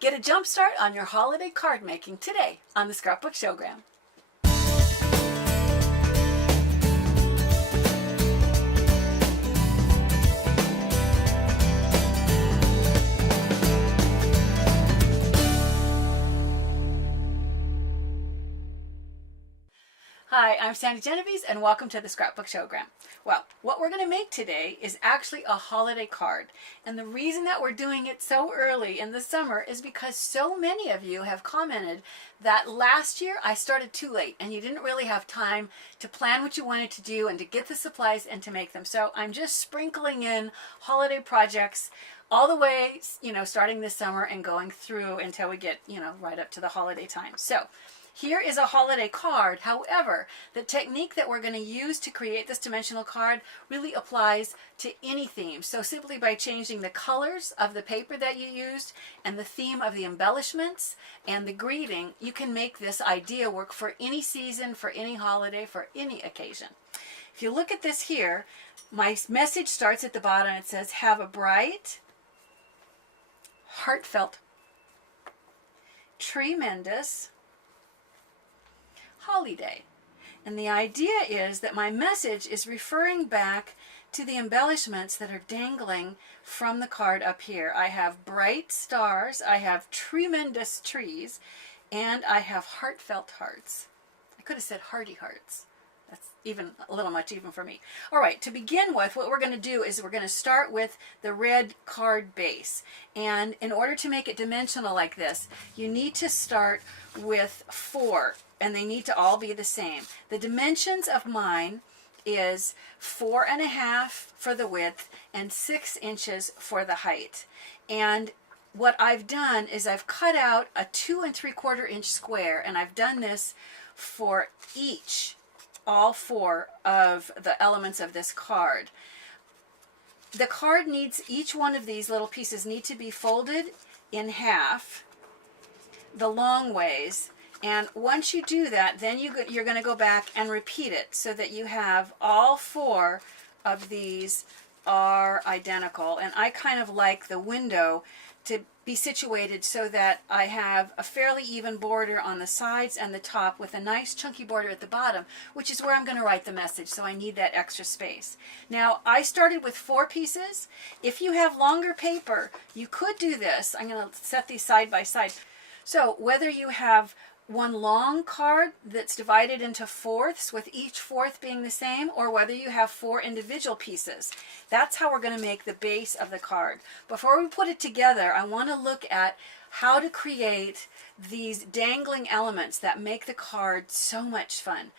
Get a jump start on your holiday card making today on the Scrapbook Showgram. Hi, I'm Sandi Genovese and welcome to the Scrapbook Showgram. Well, what we're going to make today is actually a holiday card. And the reason that we're doing it so early in the summer is because so many of you have commented that last year I started too late and you didn't really have time to plan what you wanted to do and to get the supplies and to make them. So I'm just sprinkling in holiday projects all the way, starting this summer and going through until we get, right up to the holiday time. So here is a holiday card. However, the technique that we're going to use to create this dimensional card really applies to any theme. So simply by changing the colors of the paper that you used and the theme of the embellishments and the greeting, you can make this idea work for any season, for any holiday, for any occasion. If you look at this here, my message starts at the bottom. It says, have a bright, heartfelt, tremendous holiday. And the idea is that my message is referring back to the embellishments that are dangling from the card up here. I have bright stars, I have tremendous trees, and I have heartfelt hearts. I could have said hearty hearts. That's even a little much even for me. All right, to begin with, what we're going to do is we're going to start with the red card base. And in order to make it dimensional like this, you need to start with 4. And they need to all be the same. The dimensions of mine is 4.5 for the width and 6 inches for the height. And what I've done is I've cut out a 2 3/4 inch square, and I've done this for all 4 of the elements of this card. The card needs, each one of these little pieces need to be folded in half the long ways. And once you do that, then you're going to go back and repeat it so that you have all 4 of these are identical. And I kind of like the window to be situated so that I have a fairly even border on the sides and the top with a nice chunky border at the bottom, which is where I'm going to write the message, so I need that extra space. Now, I started with 4 pieces. If you have longer paper, you could do this. I'm going to set these side by side. So whether you have one long card that's divided into fourths with each fourth being the same, or whether you have 4 individual pieces. That's how we're going to make the base of the card. Before we put it together, I want to look at how to create these dangling elements that make the card so much fun.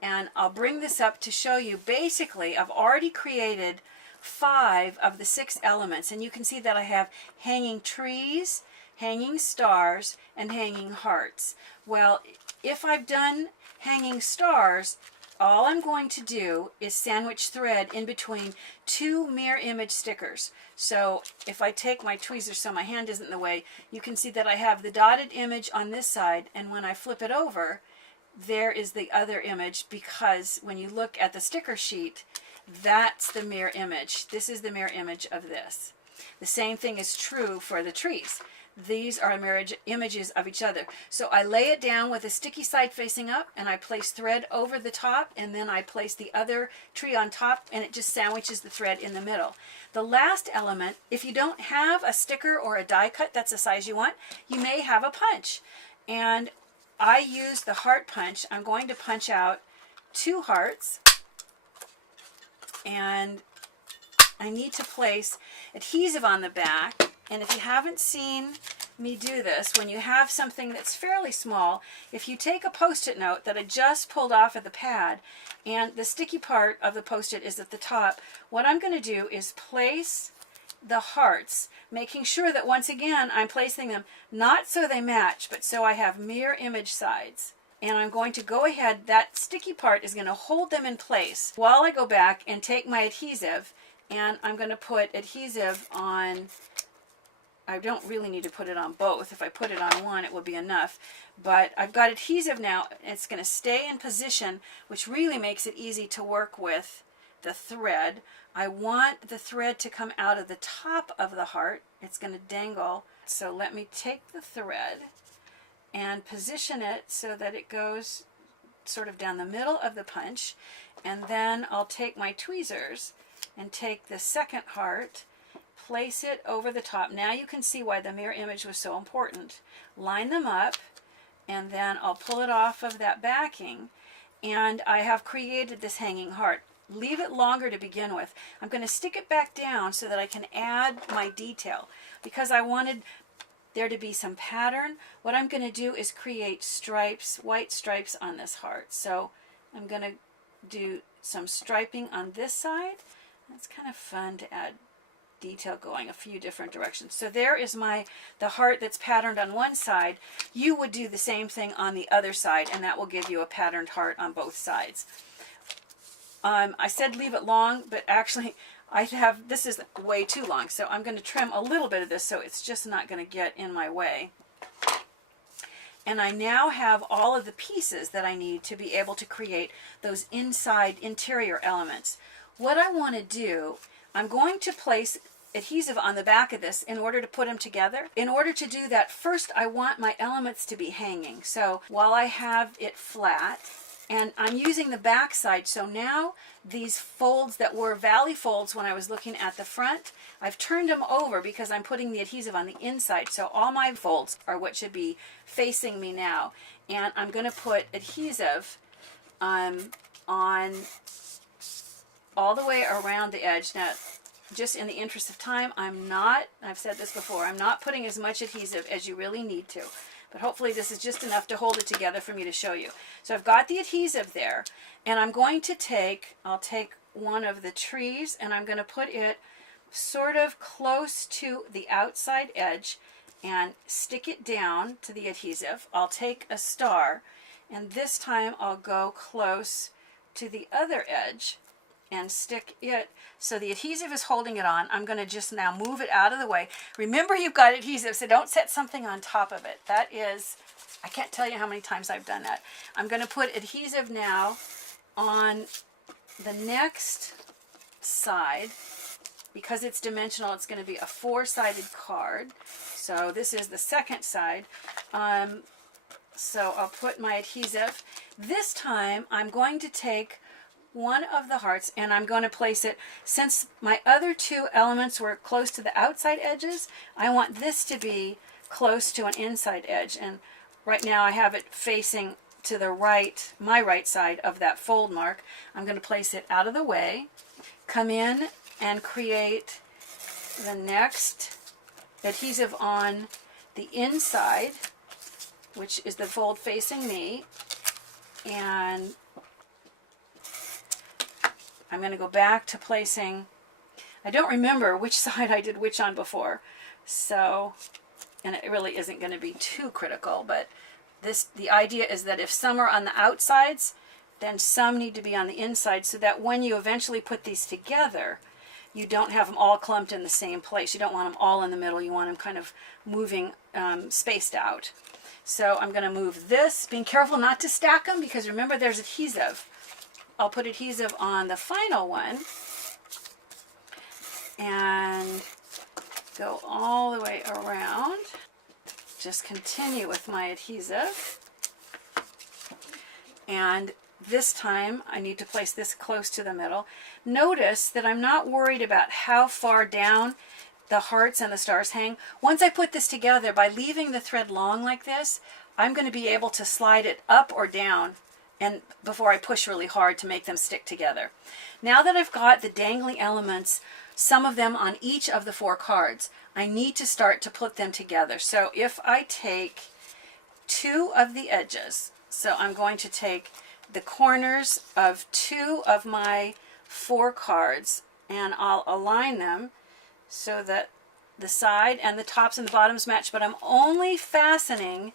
And I'll bring this up to show you. Basically, I've already created 5 of the 6 elements, and you can see that I have hanging trees, hanging stars, and hanging hearts. Well, if I've done hanging stars, all I'm going to do is sandwich thread in between 2 mirror image stickers. So if I take my tweezers so my hand isn't in the way, you can see that I have the dotted image on this side, and when I flip it over, there is the other image, because when you look at the sticker sheet, that's the mirror image. This is the mirror image of this. The same thing is true for the trees. These are mirror images of each other. So I lay it down with a sticky side facing up, and I place thread over the top, and then I place the other tree on top, and it just sandwiches the thread in the middle. The last element, if you don't have a sticker or a die cut that's the size you want, you may have a punch. And I use the heart punch. I'm going to punch out 2 hearts, and I need to place adhesive on the back. And if you haven't seen me do this, when you have something that's fairly small, if you take a Post-it note that I just pulled off of the pad, and the sticky part of the Post-it is at the top, what I'm going to do is place the hearts, making sure that once again I'm placing them not so they match, but so I have mirror image sides. And I'm going to go ahead, that sticky part is going to hold them in place while I go back and take my adhesive, and I'm going to put adhesive on. I don't really need to put it on both. If I put it on one, it will be enough. But I've got adhesive now. It's going to stay in position, which really makes it easy to work with the thread. I want the thread to come out of the top of the heart. It's going to dangle. So let me take the thread and position it so that it goes sort of down the middle of the punch. And then I'll take my tweezers and take the second heart, place it over the top. Now you can see why the mirror image was so important. Line them up, and then I'll pull it off of that backing, and I have created this hanging heart. Leave it longer to begin with. I'm going to stick it back down so that I can add my detail, because I wanted there to be some pattern. What I'm going to do is create stripes, white stripes on this heart. So I'm going to do some striping on this side. It's kind of fun to add detail going a few different directions. So there is the heart that's patterned on one side. You would do the same thing on the other side, and that will give you a patterned heart on both sides. I said leave it long, but actually this is way too long, so I'm going to trim a little bit of this so it's just not going to get in my way. And I now have all of the pieces that I need to be able to create those interior elements. What I want to do, I'm going to place adhesive on the back of this in order to put them together. In order to do that, first I want my elements to be hanging. So while I have it flat, and I'm using the back side, so now these folds that were valley folds when I was looking at the front, I've turned them over because I'm putting the adhesive on the inside. So all my folds are what should be facing me now. And I'm going to put adhesive on all the way around the edge. Now, just in the interest of time, I've said this before, I'm not putting as much adhesive as you really need to. But hopefully this is just enough to hold it together for me to show you. So I've got the adhesive there, and I'm going to I'll take one of the trees, and I'm going to put it sort of close to the outside edge and stick it down to the adhesive. I'll take a star, and this time I'll go close to the other edge and stick it so the adhesive is holding it on. I'm going to just now move it out of the way. Remember, you've got adhesive, so don't set something on top of it. That is, I can't tell you how many times I've done that. I'm going to put adhesive now on the next side. Because it's dimensional, it's going to be a 4-sided card. So this is the second side. So I'll put my adhesive. This time I'm going to take one of the hearts, and I'm going to place it, since my other two elements were close to the outside edges, I want this to be close to an inside edge. And right now I have it facing to the right, my right side of that fold mark. I'm going to place it out of the way, come in and create the next adhesive on the inside, which is the fold facing me, and I'm going to go back to placing, I don't remember which side I did which on before, so, and it really isn't going to be too critical, but the idea is that if some are on the outsides, then some need to be on the inside, so that when you eventually put these together, you don't have them all clumped in the same place. You don't want them all in the middle. You want them kind of moving, spaced out. So I'm going to move this, being careful not to stack them, because remember there's adhesive. I'll put adhesive on the final one and go all the way around. Just continue with my adhesive. And this time I need to place this close to the middle. Notice that I'm not worried about how far down the hearts and the stars hang. Once I put this together, by leaving the thread long like this, I'm going to be able to slide it up or down, and before I push really hard to make them stick together. Now that I've got the dangling elements, some of them on each of the 4 cards, I need to start to put them together. So if I take 2 of the edges, so I'm going to take the corners of 2 of my 4 cards, and I'll align them so that the side and the tops and the bottoms match, but I'm only fastening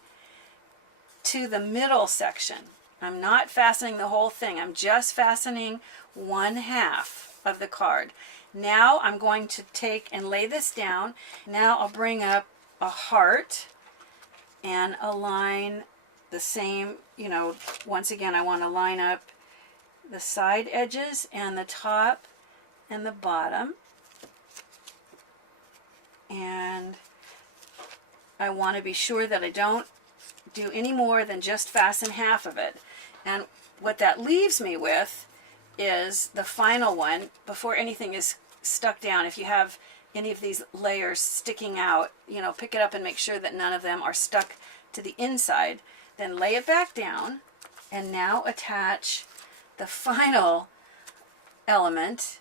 to the middle section. I'm not fastening the whole thing. I'm just fastening 1/2 of the card. Now I'm going to take and lay this down. Now I'll bring up a heart and align the same, once again I want to line up the side edges and the top and the bottom. And I want to be sure that I don't do any more than just fasten half of it. And what that leaves me with is the final one before anything is stuck down. If you have any of these layers sticking out, you know, pick it up and make sure that none of them are stuck to the inside. Then lay it back down and now attach the final element.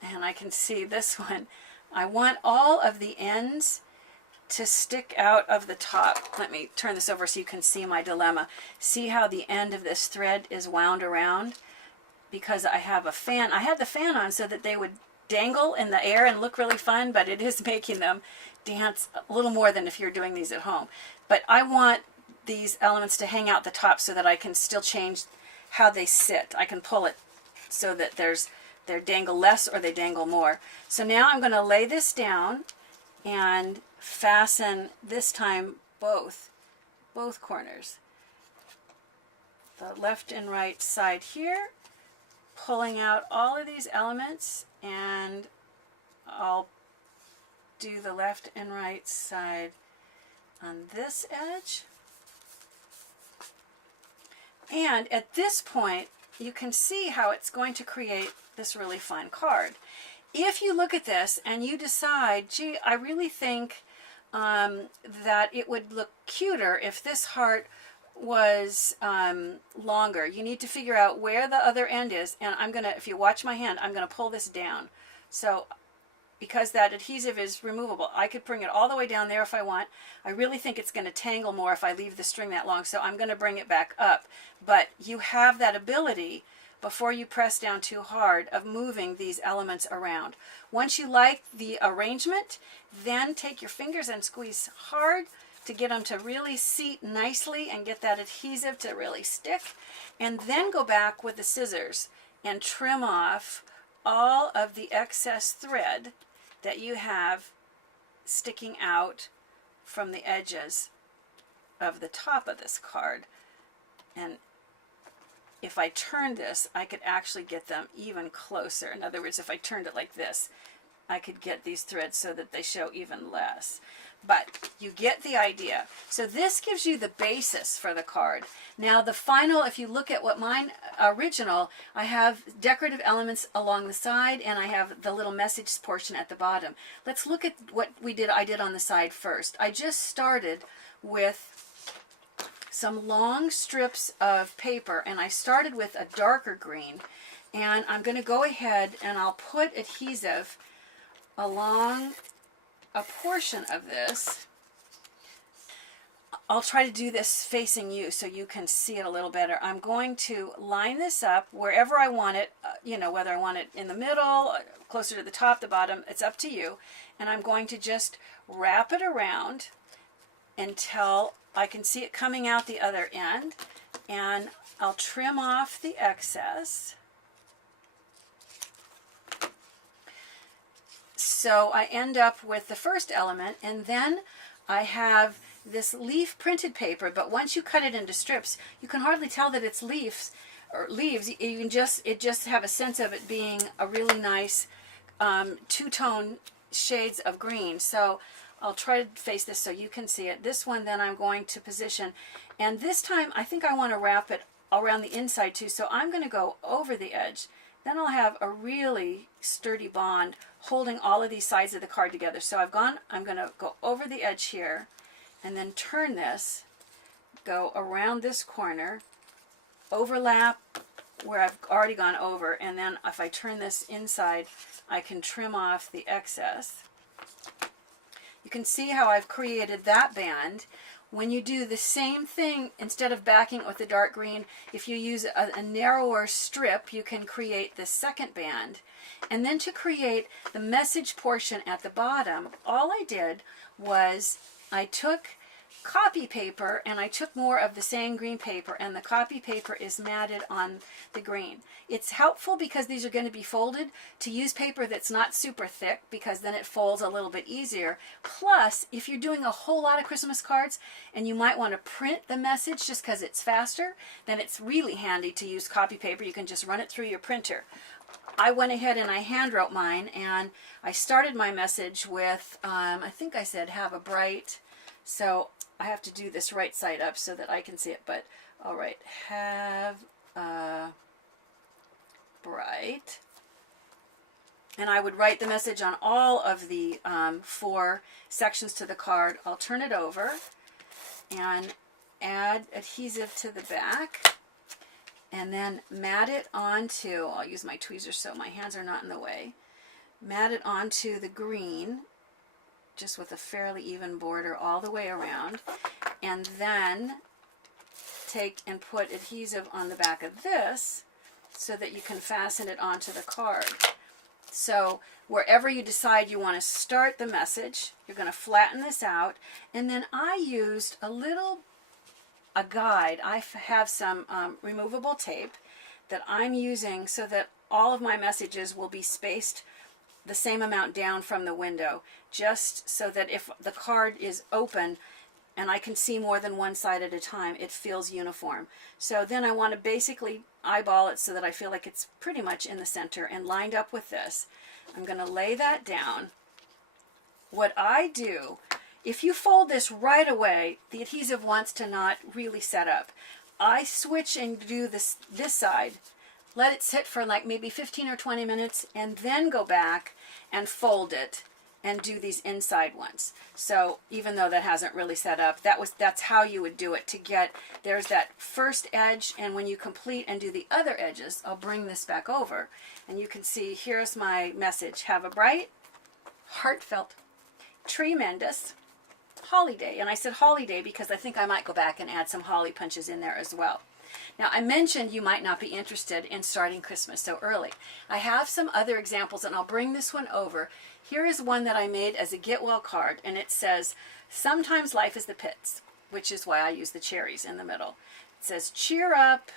And I can see this one. I want all of the ends to stick out of the top. Let me turn this over so you can see my dilemma. See how the end of this thread is wound around? Because I have a fan. I had the fan on so that they would dangle in the air and look really fun, but it is making them dance a little more than if you're doing these at home. But I want these elements to hang out the top so that I can still change how they sit. I can pull it so that they dangle less or they dangle more. So now I'm going to lay this down and fasten this time both corners. The left and right side here, pulling out all of these elements, and I'll do the left and right side on this edge. And at this point, you can see how it's going to create this really fun card. If you look at this and you decide, gee, I really think that it would look cuter if this heart was longer. You need to figure out where the other end is, and I'm gonna, if you watch my hand, I'm gonna pull this down. So because that adhesive is removable, I could bring it all the way down there if I want. I really think it's going to tangle more if I leave the string that long, so I'm going to bring it back up. But you have that ability, before you press down too hard, of moving these elements around. Once you like the arrangement, then take your fingers and squeeze hard to get them to really seat nicely and get that adhesive to really stick. And then go back with the scissors and trim off all of the excess thread that you have sticking out from the edges of the top of this card. And if I turn this, I could actually get them even closer. In other words, if I turned it like this, I could get these threads so that they show even less. But you get the idea. So this gives you the basis for the card. Now the final, if you look at what mine original, I have decorative elements along the side and I have the little message portion at the bottom. Let's look at what I did on the side first. I just started with some long strips of paper, and I started with a darker green, and I'm going to go ahead and I'll put adhesive along a portion of this. I'll try to do this facing you so you can see it a little better. I'm going to line this up wherever I want it, you know, whether I want it in the middle, closer to the top, the bottom, it's up to you. And I'm going to just wrap it around until I can see it coming out the other end. And I'll trim off the excess. So I end up with the first element, and then I have this leaf printed paper, but once you cut it into strips, you can hardly tell that it's leaves or leaves. You can just have a sense of it being a really nice two-tone shades of green. So I'll try to face this so you can see it. This one then I'm going to position, and this time I think I want to wrap it around the inside too, so I'm going to go over the edge. Then I'll have a really sturdy bond holding all of these sides of the card together. So I'm going to go over the edge here and then turn this, go around this corner, overlap where I've already gone over, and then if I turn this inside, I can trim off the excess. You can see how I've created that band. When you do the same thing, instead of backing it with the dark green, if you use a narrower strip, you can create the second band. And then to create the message portion at the bottom, all I did was I took copy paper, and I took more of the same green paper, and the copy paper is matted on the green. It's helpful because these are going to be folded to use paper that's not super thick, because then it folds a little bit easier. Plus, if you're doing a whole lot of Christmas cards and you might want to print the message just because it's faster, then it's really handy to use copy paper. You can just run it through your printer. I went ahead and I hand wrote mine, and I started my message with, I think I said, have a bright, so I have to do this right side up so that I can see it, but all right, have a bright. And I would write the message on all of the 4 sections to the card. I'll turn it over and add adhesive to the back, and then mat it onto, I'll use my tweezers so my hands are not in the way, mat it onto the green, just with a fairly even border all the way around, and then take and put adhesive on the back of this so that you can fasten it onto the card. So wherever you decide you want to start the message, you're going to flatten this out, and then I used a guide. I have some removable tape that I'm using so that all of my messages will be spaced the same amount down from the window, just so that if the card is open and I can see more than one side at a time, it feels uniform. So then I want to basically eyeball it so that I feel like it's pretty much in the center and lined up with this. I'm going to lay that down. What I do, if you fold this right away, the adhesive wants to not really set up. I switch and do this side, let it sit for like maybe 15 or 20 minutes, and then go back and fold it and do these inside ones. So even though that hasn't really set up, that's how you would do it to get, there's that first edge, and when you complete and do the other edges, I'll bring this back over and you can see, here's my message. Have a bright, heartfelt, tremendous holiday. And I said holiday because I think I might go back and add some holly punches in there as well. Now, I mentioned you might not be interested in starting Christmas so early. I have some other examples, and I'll bring this one over. Here is one that I made as a get well card, and it says, sometimes life is the pits, which is why I use the cherries in the middle. It says, cheer up,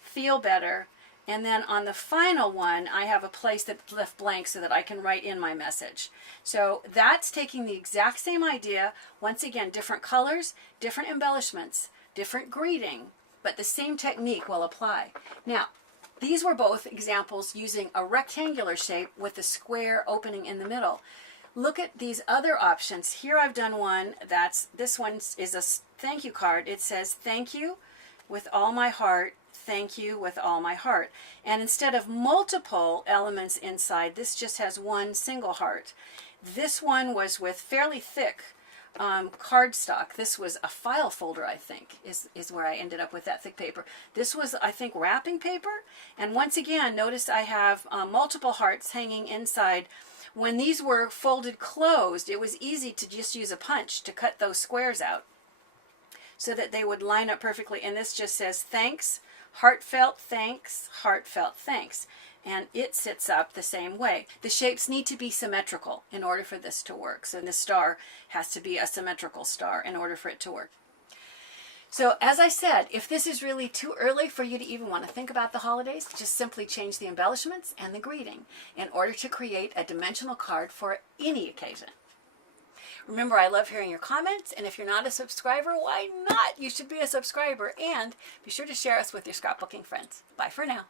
feel better, and then on the final one, I have a place that left blank so that I can write in my message. So that's taking the exact same idea, once again, different colors, different embellishments, different greeting, but the same technique will apply. Now, these were both examples using a rectangular shape with a square opening in the middle. Look at these other options. Here I've done one this one is a thank you card. It says, thank you with all my heart, thank you with all my heart. And instead of multiple elements inside, this just has one single heart. This one was with fairly thick cardstock. This was a file folder, I think, is where I ended up with that thick paper. This was, I think, wrapping paper. And once again, notice I have multiple hearts hanging inside. When these were folded closed, it was easy to just use a punch to cut those squares out so that they would line up perfectly. And this just says, thanks, heartfelt thanks, heartfelt thanks. And it sits up the same way. The shapes need to be symmetrical in order for this to work. So this star has to be a symmetrical star in order for it to work. So as I said, if this is really too early for you to even want to think about the holidays, just simply change the embellishments and the greeting in order to create a dimensional card for any occasion. Remember, I love hearing your comments, and if you're not a subscriber, why not? You should be a subscriber, and be sure to share us with your scrapbooking friends. Bye for now.